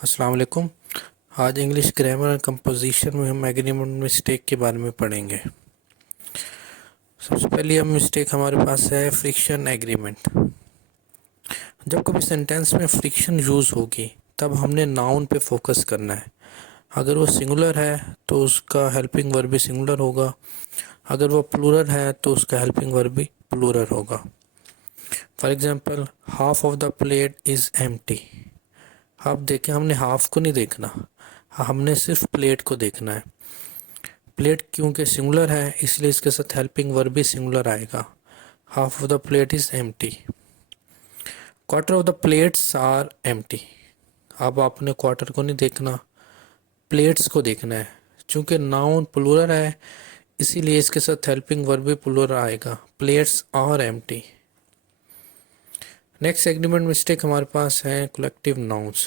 अस्सलाम वालेकुम। आज इंग्लिश ग्रामर और कंपोजिशन में हम एग्रीमेंट मिस्टेक के बारे में पढ़ेंगे। सबसे पहली हम मिस्टेक हमारे पास है फ्रिक्शन एग्रीमेंट। जब कभी सेंटेंस में फ्रिक्शन यूज़ होगी तब हमने नाउन पे फोकस करना है। अगर वो सिंगुलर है तो उसका हेल्पिंग वर्ब भी सिंगुलर होगा, अगर वो प्लूरल है तो उसका हेल्पिंग वर्ब भी प्लूरल होगा। For example, half of the plate is empty. आप देखें, हमने हाफ को नहीं देखना, हमने सिर्फ प्लेट को देखना है। प्लेट क्योंकि सिंगुलर है इसलिए इसके साथ हेल्पिंग वर्ब भी सिंगुलर आएगा। Half of the plate is empty. Quarter of the plates are empty. अब आपने क्वार्टर को नहीं देखना, प्लेट्स को देखना है। चूंकि नाउन प्लूरल है इसीलिए इसके साथ हेल्पिंग वर्ब भी प्लूरल आएगा, plates are empty. Next agreement mistake हमारे पास है कलेक्टिव नाउन्स।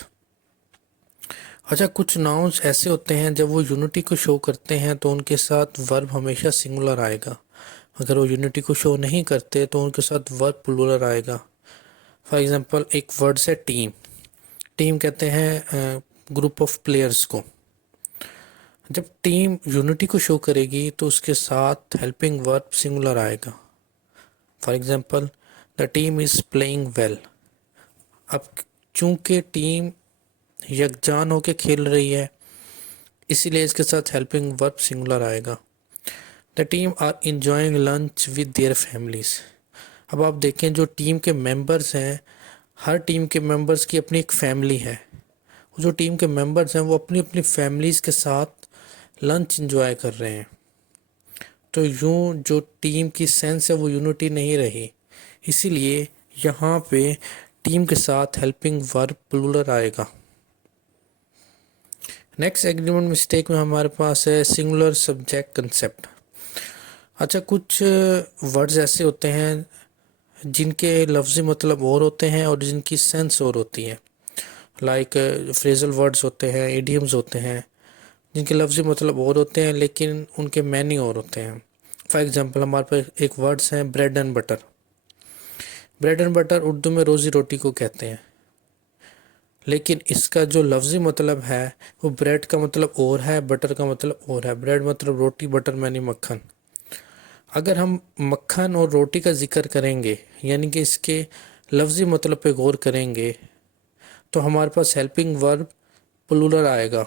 अच्छा, कुछ नाउन्स ऐसे होते हैं जब वो यूनिटी को शो करते हैं तो उनके साथ वर्ब हमेशा सिंगुलर आएगा। अगर वो यूनिटी को शो नहीं करते तो उनके साथ वर्ब प्लूरल आएगा। फॉर एग्जांपल, एक वर्ड है टीम। टीम कहते हैं ग्रुप ऑफ प्लेयर्स को। जब टीम यूनिटी को शो करेगी तो उसके साथ हेल्पिंग वर्ब सिंगुलर आएगा। For example, the team is playing well. अब चूंकि टीम यकजान होकर खेल रही है इसीलिए इसके साथ हेल्पिंग वर्ब सिंगुलर आएगा। The team are enjoying lunch with their families. अब आप देखें, जो टीम के मेंबर्स हैं, हर टीम के मेंबर्स की अपनी एक फैमिली है। जो टीम के मेंबर्स हैं वो अपनी अपनी फैमिलीज के साथ लंच इंजॉय कर रहे हैं। तो यूं जो टीम की सेंस है वो यूनिटी नहीं रही, इसीलिए यहाँ पे टीम के साथ हेल्पिंग वर्ब प्लूरल आएगा। नेक्स्ट एग्रीमेंट मिस्टेक में हमारे पास है सिंगुलर सब्जेक्ट कंसेप्ट। अच्छा, कुछ वर्ड्स ऐसे होते हैं जिनके लफ्ज़ी मतलब और होते हैं और जिनकी सेंस और होती है। लाइक फ्रेजल वर्ड्स होते हैं, इडियम्स होते हैं जिनके लफ्ज़ी मतलब और होते हैं लेकिन उनके मैनी और होते हैं। फॉर एग्जांपल, हमारे पास एक वर्ड्स हैं bread and butter. Bread and butter Urdu में रोज़ी रोटी को कहते हैं, लेकिन इसका जो लफ्ज़ी मतलब है वो ब्रेड का मतलब और है, बटर का मतलब और है। ब्रेड मतलब रोटी, बटर मैनी मक्खन। अगर हम मक्खन और रोटी का जिक्र करेंगे यानी कि इसके लफ्ज़ी मतलब पे गौर करेंगे तो हमारे पास हेल्पिंग वर्ब प्लूरल आएगा।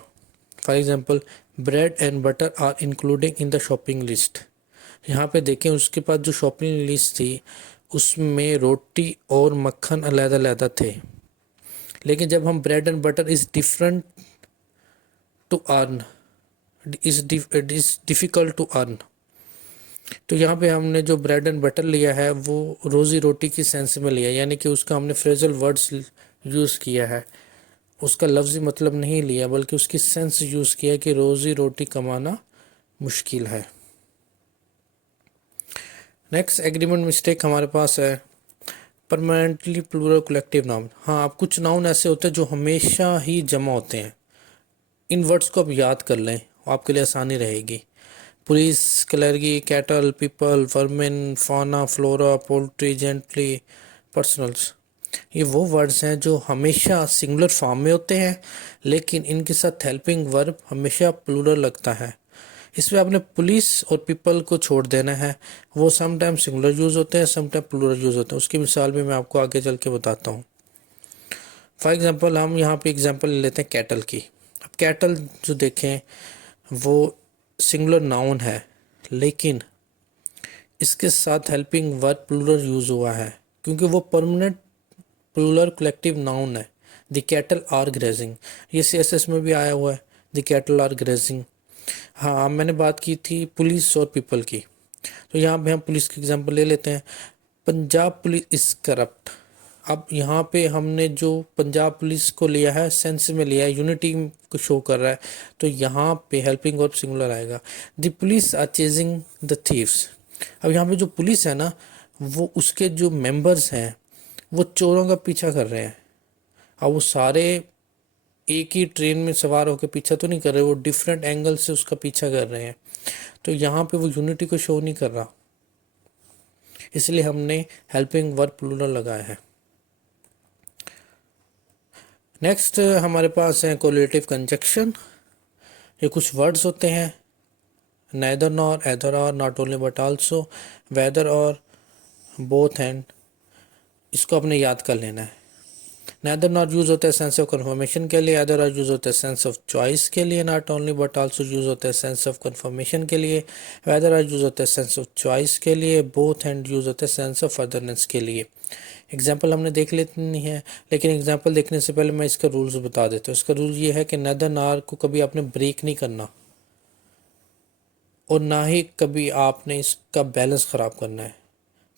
For example, bread and butter are including in the shopping list. यहाँ पे देखें, उसके पास जो शॉपिंग लिस्ट थी उसमें रोटी और मक्खन अलग-अलग थे, लेकिन जब हम bread and butter is different to earn, is difficult to earn, तो यहाँ पे हमने जो ब्रेड एंड बटर लिया है वो रोज़ी रोटी की सेंस में लिया, यानी कि उसका हमने फ्रेजल वर्ड्स यूज़ किया है। उसका लफ्ज़ी मतलब नहीं लिया बल्कि उसकी सेंस यूज़ किया कि रोज़ी रोटी कमाना मुश्किल है। नेक्स्ट एग्रीमेंट मिस्टेक हमारे पास है परमानेंटली प्लूरल कलेक्टिव नाउन। हाँ, अब कुछ नाउन ऐसे होते हैं जो हमेशा ही जमा होते हैं। इन वर्ड्स को आप याद कर लें, आपके लिए आसानी रहेगी। Police, clergy, cattle, people, vermin, फाना, फ्लोरा, पोल्ट्री, जेंटली, पर्सनल्स। ये वो वर्ड्स हैं जो हमेशा सिंगुलर फॉर्म में होते हैं लेकिन इनके साथ हेल्पिंग वर्ब हमेशा प्लूरल लगता है। इसमें आपने पुलिस और पीपल को छोड़ देना है, वो समटाइम सिंगुलर यूज़ होते हैं, समटाइम प्लूरल यूज़ होते हैं। उसकी मिसाल भी मैं आपको आगे चल के बताता हूँ। फॉर एग्जांपल, हम यहाँ पे एग्जांपल ले लेते हैं कैटल की। अब कैटल जो देखें वो सिंगुलर नाउन है लेकिन इसके साथ हेल्पिंग वर्ब प्लूरल यूज़ हुआ है क्योंकि वो परमानेंट प्लूरल कलेक्टिव नाउन है। द कैटल आर ग्रेजिंग, ये सीएसएस में भी आया हुआ है, द कैटल आर ग्रेजिंग। हाँ, मैंने बात की थी पुलिस और पीपल की, तो यहाँ पे हम पुलिस की एग्जांपल ले लेते हैं। Punjab police is corrupt. अब यहाँ पे हमने जो पंजाब पुलिस को लिया है सेंस में लिया है, यूनिटी को शो कर रहा है, तो यहाँ पे हेल्पिंग वर्ब सिंगुलर आएगा। The police are chasing the thieves. अब यहाँ पे जो पुलिस है ना, वो उसके जो मेंबर्स हैं वो चोरों का पीछा कर रहे हैं। अब वो सारे एक ही ट्रेन में सवार होकर पीछा तो नहीं कर रहे, वो डिफरेंट एंगल से उसका पीछा कर रहे हैं, तो यहाँ पे वो यूनिटी को शो नहीं कर रहा, इसलिए हमने हेल्पिंग वर्ब प्लूरल लगाया है। नेक्स्ट हमारे पास है कोरिलेटिव कंजक्शन। ये कुछ वर्ड्स होते हैं, neither nor, either or, not only but also, whether or, both and। इसको अपने याद कर लेना है। neither nor यूज़ होता है सेंस ऑफ कन्फर्मेशन के लिए, either or यूज़ होता है सेंस ऑफ चॉइस के लिए, not only but also use होता है सेंस ऑफ कन्फर्मेशन के लिए, whether or यूज़ होता है सेंस ऑफ चॉइस के लिए, both and यूज़ होता है सेंस ऑफ अदरनेस के लिए। एग्जाम्पल हमने देख लेनी है, लेकिन एग्जाम्पल देखने से पहले मैं इसका रूल्स बता देता हूँ। इसका रूल ये है कि neither nor को कभी आपने ब्रेक नहीं करना और ना ही कभी आपने इसका बैलेंस ख़राब करना है।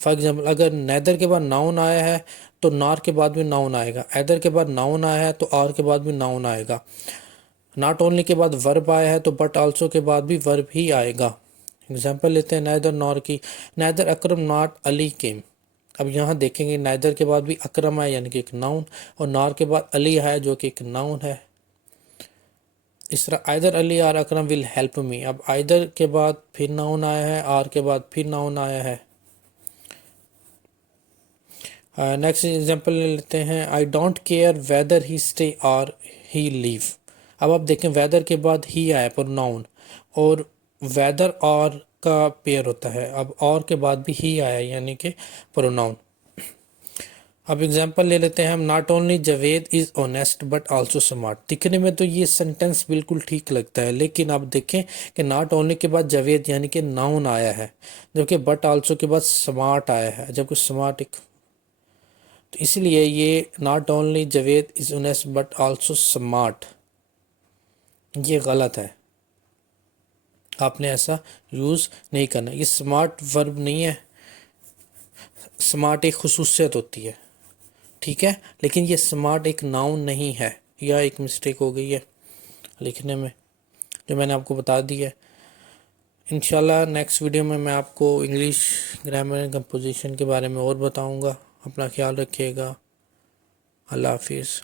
फॉर एग्जांपल अगर नेदर के बाद नाउन आया है तो नार के बाद भी नाउन आएगा, एदर के बाद नाउन आया है तो आर के बाद भी नाउन आएगा, नॉट ओनली के बाद वर्ब आया है तो बट आल्सो के बाद भी वर्ब ही आएगा। एग्जांपल लेते हैं नेदर नॉर की। नेदर अकरम नॉट अली केम। अब यहाँ देखेंगे नेदर के बाद भी अकरम आया यानी कि एक नाउन, और नार के बाद अली आया जो कि एक नाउन है। इस तरह either Ali or Akram will help me. अब आइदर के बाद फिर नाउन आया है, आर के बाद फिर नाउन आया है। नेक्स्ट एग्जांपल ले लेते हैं, I don't care whether he stay और ही लीव। अब आप देखें वेदर के बाद ही आया प्रोनाउन, और वेदर और का पेयर होता है। अब और के बाद भी ही आया यानी कि प्रोनाउन। अब एग्जांपल ले लेते हैं हम, not only Javed is honest but also smart. दिखने में तो ये सेंटेंस बिल्कुल ठीक लगता है, लेकिन आप देखें कि नॉट ओनली के बाद जावेद यानी कि नाउन आया है, जबकि बट आल्सो के बाद स्मार्ट आया है, जबकि स्मार्ट एक, तो इसलिए ये not only Javed is honest but also smart, ये गलत है। आपने ऐसा यूज़ नहीं करना। ये स्मार्ट वर्ब नहीं है, स्मार्ट एक खुसूसियत होती है, ठीक है, लेकिन ये स्मार्ट एक नाउन नहीं है। यह एक मिस्टेक हो गई है लिखने में जो मैंने आपको बता दी है। इंशाल्लाह नेक्स्ट वीडियो में मैं आपको इंग्लिश ग्रामर एंड कंपोजिशन के बारे में और बताऊंगा। अपना ख्याल रखिएगा। अल्लाह हाफिज़।